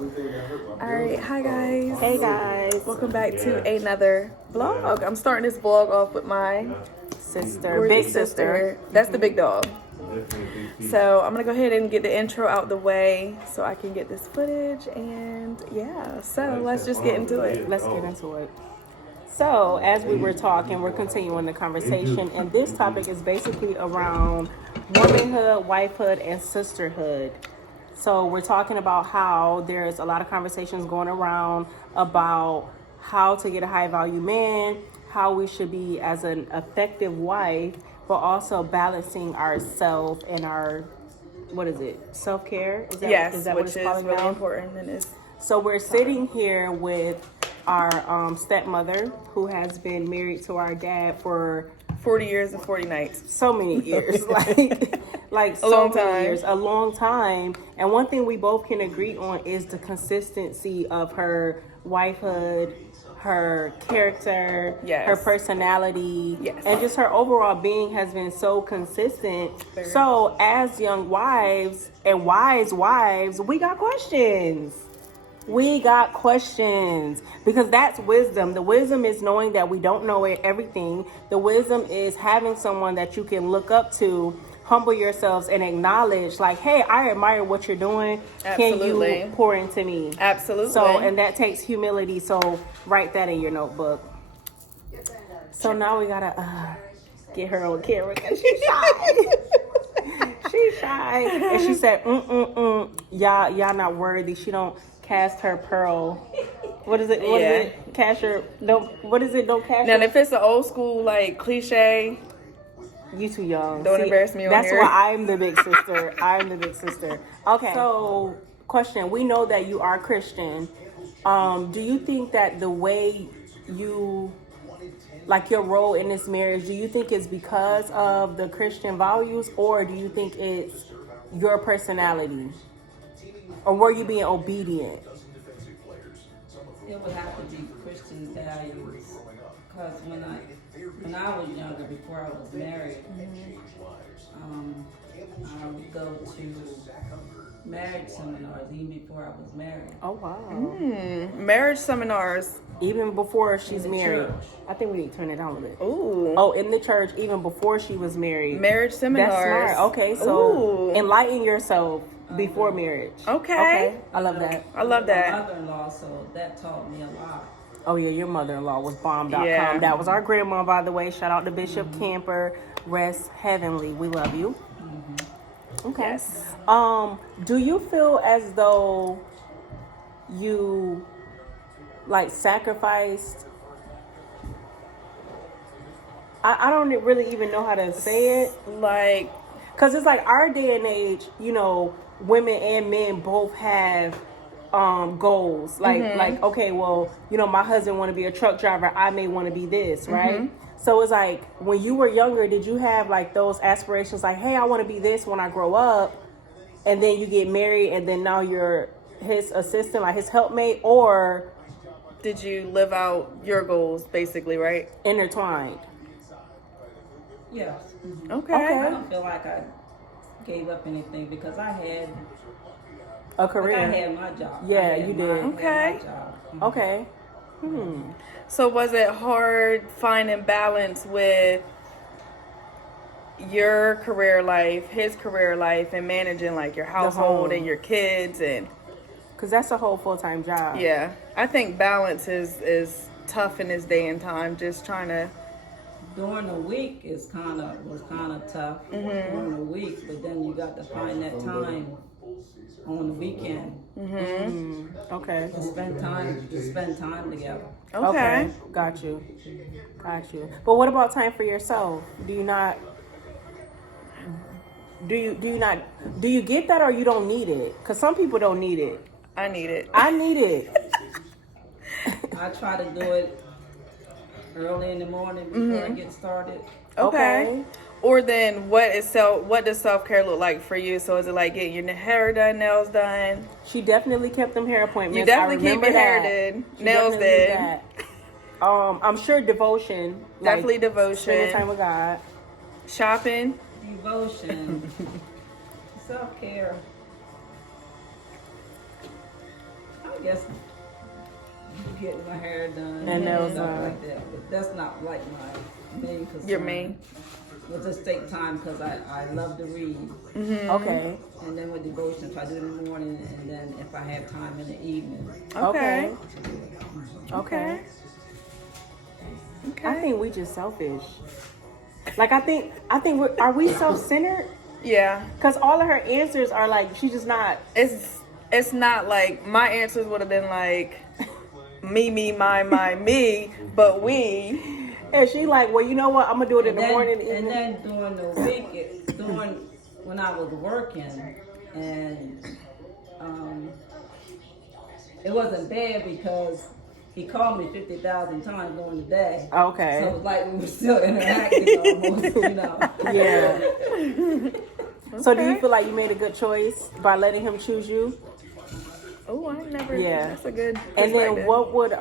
Alright, hi guys. Hey guys. Welcome back to another vlog. I'm starting this vlog off with my Sister, big sister. That's the big dog. So I'm gonna go ahead and get the intro out the way so I can get this footage, and yeah, so let's just get into it. Let's get into it. So as we were talking, we're continuing the conversation, and this topic is basically around womanhood, wifehood, and sisterhood. So we're talking about how there's a lot of conversations going around about how to get a high value man, how we should be as an effective wife, but also balancing ourselves and our, self-care? Yes, is that which what it's is called really now? important in this. So we're sitting here with our stepmother, who has been married to our dad for 40 years and 40 nights. so many years, like so long many time. years, a long time. And one thing we both can agree on is the consistency of her wifehood, her character, Yes. her personality, Yes. and just her overall being has been so consistent. Very. So as young wives and wise wives, we got questions. We got questions because that's wisdom. The wisdom is knowing that we don't know everything. The wisdom is having someone that you can look up to, humble yourselves, and acknowledge, like, hey, I admire what you're doing. Absolutely. Can you pour into me? Absolutely. So, and that takes humility. So write that in your notebook. So now we gotta get her on camera because she's shy. She's shy. And she said, y'all not worthy. She don't cast her pearl. What is it? What is it? Cash her. Don't. What is it? Don't cash. Now, her. if it's an old school like cliche, You too young. Don't embarrass me on That's here. why I'm the big sister. I'm the big sister. Okay. So, question. We know that you are Christian. Do you think that the way you, like your role in this marriage, do you think it's because of the Christian values, or do you think it's your personality? Or were you being obedient? It would have to be Christian values, because when I was younger, before I was married, I would go to marriage seminars even before I was married. Oh wow! marriage seminars. Even before she's In the married. church. I think we need to turn it down a bit. Ooh. Oh, in the church, even before she was married. Marriage seminars. That's smart. Okay, so Ooh. enlighten yourself before marriage. Okay. I love that. I love My that. mother-in-law, so that taught me a lot. Oh yeah, your mother-in-law was bomb.com. Yeah. That was our grandma, by the way. Shout out to Bishop Camper. Rest heavenly. We love you. Okay. Yes. Do you feel as though you like sacrificed? I don't really even know how to say it. Like, Because it's like our day and age, you know, women and men both have goals. Like, okay, well, you know, my husband want to be a truck driver. I may want to be this, right? So it's like, when you were younger, did you have like those aspirations like, hey, I want to be this when I grow up? And then you get married and then now you're his assistant, like his helpmate, or did you live out your goals, basically, right? intertwined? Yes. Okay. I don't feel like I gave up anything because I had A career. I had my job. Yeah, I had you my- did. I had Okay. my job. Okay. So was it hard finding balance with your career life, his career life, and managing like your household home. and your kids? And Because that's a whole full-time job. yeah, I think balance is tough in this day and time. Just trying to. During the week was kind of tough during the week, but then you got to find that time on the weekend Okay. to spend time together. Okay. Got you. But what about time for yourself? Do you not? Do you get that, or you don't need it? Because some people don't need it. I need it. I need it. I try to do it early in the morning before I get started. Okay. Or then what does self-care look like for you? So is it like getting your hair done, nails done? She definitely kept them hair appointments. You definitely I keep remember your hair that. did, She nails definitely did. that. I'm sure devotion. Definitely like, devotion. Spending time with God. Shopping. Devotion, self-care. I guess getting my hair done And nails stuff done. like that. But that's not like my main concern. Your main. We'll just take time because I love to read. Okay. And then with devotions, I do it in the morning, and then if I have time in the evening. Okay. Okay. Okay. I think we just selfish. Like I think are we self-centered? Yeah. Because all of her answers are like she's just not. It's not like my answers would have been like me, my, me, but we. And she like, well, you know what? I'm gonna do it in the then, morning. And then during the week, when I was working, and it wasn't bad because he called me 50,000 times during the day. Okay. So it was like we were still interacting almost, you know. Yeah. So do you feel like you made a good choice by letting him choose you? Oh, I never. Yeah. That's a good. And then perspective. what would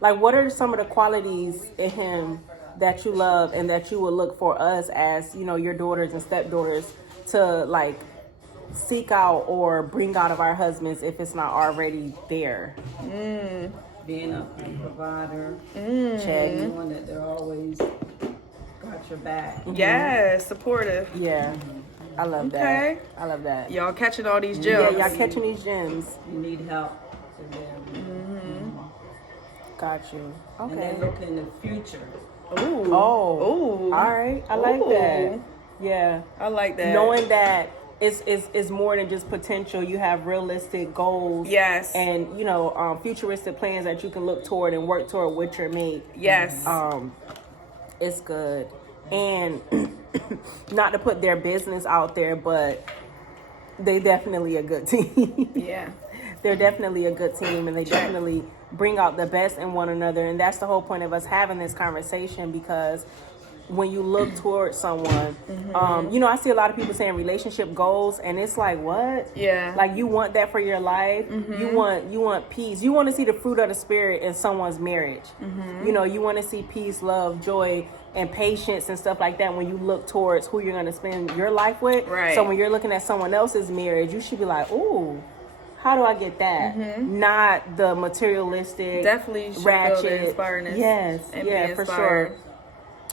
like what are some of the qualities in him that you love and that you would look for us as, you know, your daughters and stepdaughters to like seek out or bring out of our husbands if it's not already there? Being a provider, Check. knowing that they're always got your back. Yes, supportive. Yeah. I love Okay. that. I love that. Y'all catching all these Yeah, gems. y'all catching these gems. You need help. And then, Got you. and Okay. then look in the future. Ooh. Oh. Ooh. All right. I like that. Ooh. Yeah. I like that. Knowing that it's more than just potential. You have realistic goals. Yes. And, you know, futuristic plans that you can look toward and work toward with your mate. Yes. It's good. And not to put their business out there, but they definitely a good team. Yeah. They're definitely a good team, and they definitely bring out the best in one another. And that's the whole point of us having this conversation, because when you look towards someone, you know, I see a lot of people saying relationship goals, and it's like, what? Yeah. Like, you want that for your life. You want peace. You want to see the fruit of the spirit in someone's marriage. You know, you want to see peace, love, joy, and patience and stuff like that when you look towards who you're going to spend your life with. Right. So when you're looking at someone else's marriage, you should be like, ooh, how do I get that? Not the materialistic, Definitely should ratchet. feel the inspiredness. Yes, And yeah, be for inspired.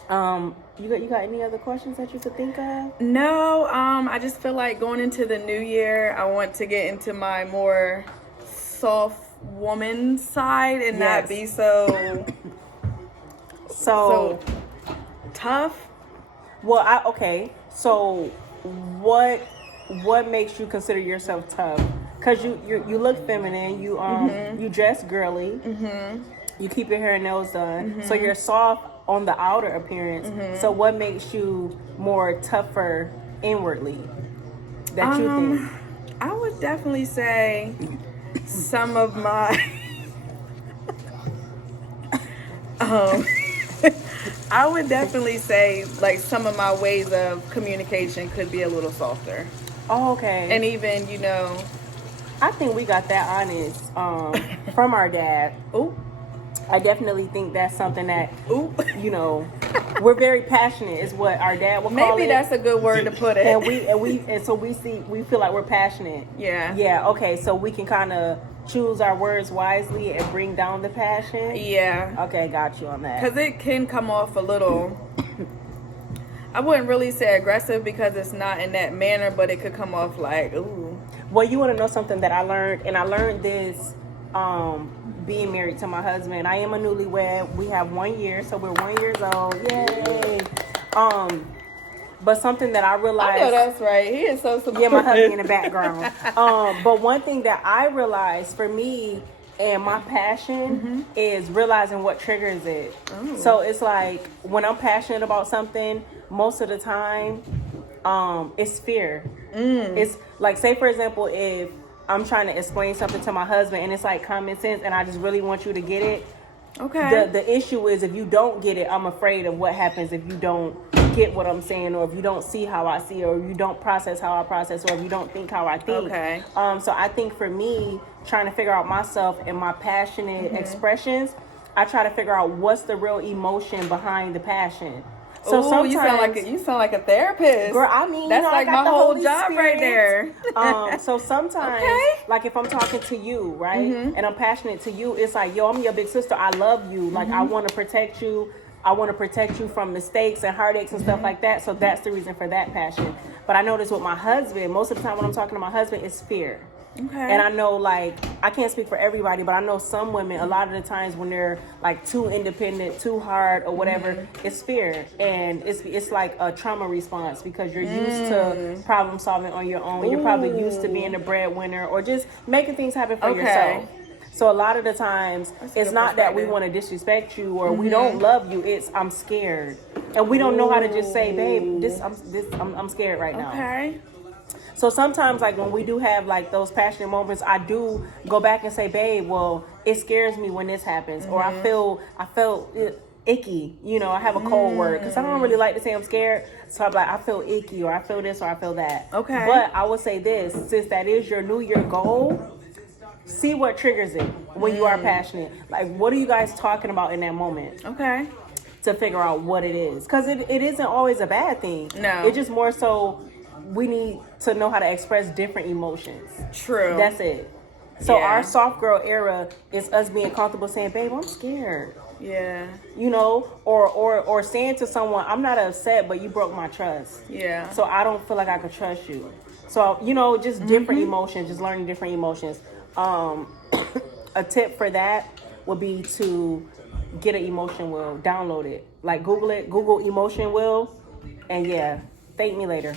sure. You got any other questions that you could think of? No, I just feel like going into the new year, I want to get into my more soft woman side and not be so So tough. well, okay. So what makes you consider yourself tough? Because you look feminine. You dress girly. You keep your hair and nails done. So you're soft on the outer appearance. So what makes you more tougher inwardly that you think? I would definitely say some of my I would definitely say like some of my ways of communication could be a little softer. Oh, okay. And even, you know, I think we got that honest from our dad. ooh, I definitely think that's something that, ooh. you know, we're very passionate is what our dad would call it. Maybe that's a good word to put it. And so we feel like we're passionate. Yeah. Yeah, okay, so we can kind of choose our words wisely and bring down the passion. Yeah. Okay, got you on that. Because it can come off a little, I wouldn't really say aggressive because it's not in that manner, but it could come off like, ooh. Well, you want to know something that I learned, and I learned this being married to my husband. I am a newlywed. We have 1 year, so we're 1 year old. Yay! But something that I realized. I know that's right. He is so supportive. Yeah, my husband in the background. But one thing that I realized for me and my passion is realizing what triggers it. Oh. So it's like when I'm passionate about something, most of the time, it's fear. It's like, say for example, if I'm trying to explain something to my husband and it's like common sense and I just really want you to get it. Okay. The issue is if you don't get it, I'm afraid of what happens if you don't get what I'm saying, or if you don't see how I see, or if you don't process how I process, or if you don't think how I think. Okay. So I think for me, trying to figure out myself and my passionate expressions, I try to figure out what's the real emotion behind the passion. So Ooh, sometimes you sound like a therapist. girl, I mean, that's like I got my the whole Holy job right Spirit. there. So sometimes, Okay. like if I'm talking to you, right, and I'm passionate to you, it's like, yo, I'm your big sister. I love you. Like I want to protect you. I want to protect you from mistakes and heartaches and stuff like that. So that's the reason for that passion. But I notice with my husband, most of the time when I'm talking to my husband, it's fear. Okay. And I know, like, I can't speak for everybody, but I know some women, a lot of the times when they're like too independent, too hard or whatever, it's fear. And it's like a trauma response because you're used to problem solving on your own. You're probably used to being a breadwinner or just making things happen for yourself. So a lot of the times, it's not that we want to disrespect you or we don't love you. It's I'm scared, and we don't know how to just say, babe, I'm scared right now. Okay. So sometimes, like when we do have like those passionate moments, I do go back and say, babe, well, it scares me when this happens, or I felt icky. You know, I have a cold word because I don't really like to say I'm scared. So I'm like, I feel icky, or I feel this, or I feel that. Okay. But I would say this, since that is your New Year goal. See what triggers it when you are passionate. Like, what are you guys talking about in that moment? Okay. To figure out what it is. Because it isn't always a bad thing. No. It's just more so we need to know how to express different emotions. True. That's it. So Yeah. our soft girl era is us being comfortable saying, babe, I'm scared. Yeah. You know, or saying to someone, I'm not upset, but you broke my trust. Yeah. So I don't feel like I could trust you. So, you know, just different emotions, just learning different emotions. A tip for that would be to get an emotion wheel, download it, like Google emotion wheel, and yeah, thank me later.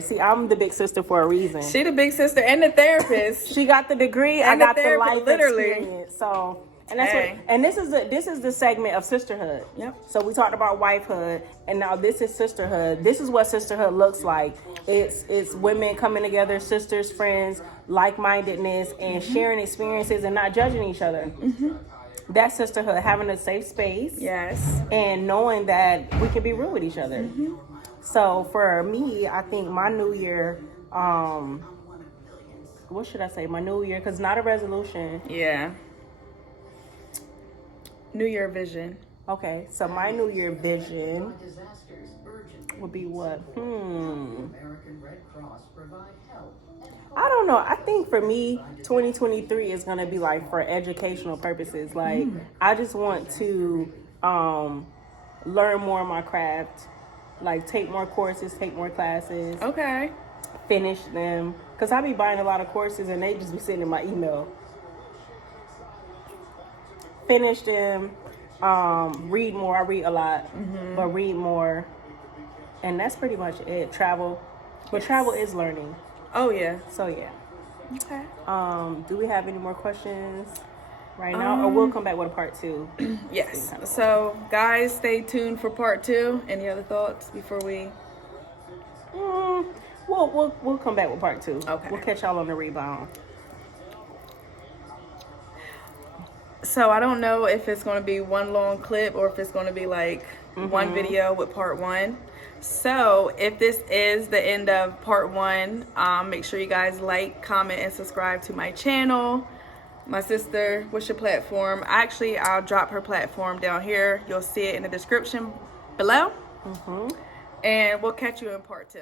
See, I'm the big sister for a reason. She the big sister and the therapist. She got the degree, I And the got the therapist, life literally. experience. So, and that's Dang. what, and this is the segment of sisterhood. Yep. So we talked about wifehood, and now this is sisterhood. This is what sisterhood looks like. It's women coming together, sisters, friends, like-mindedness, and sharing experiences and not judging each other. That's sisterhood, having a safe space. Yes. And knowing that we can be real with each other. So for me, I think my New Year, what should I say? My New Year, because not a resolution. Yeah. New Year vision. Okay, so my New Year vision would be what? I don't know. I think for me, 2023 is going to be like for educational purposes. Like, I just want to learn more of my craft. Like, take more courses, take more classes. Okay. Finish them. Because I be buying a lot of courses and they just be sitting in my email. Finish them. Read more. I read a lot. But read more. And that's pretty much it. Travel. But travel is learning. Oh, yeah. So, yeah. Okay. Do we have any more questions right now? Or we'll come back with a part 2. Yes. So, guys, stay tuned for part 2. Any other thoughts before we... We'll come back with part 2. Okay. We'll catch y'all on the rebound. So, I don't know if it's going to be one long clip or if it's going to be like one video with part 1. So, if this is the end of part 1, make sure you guys like, comment, and subscribe to my channel. My sister, what's your platform? Actually, I'll drop her platform down here. You'll see it in the description below. And we'll catch you in part 2.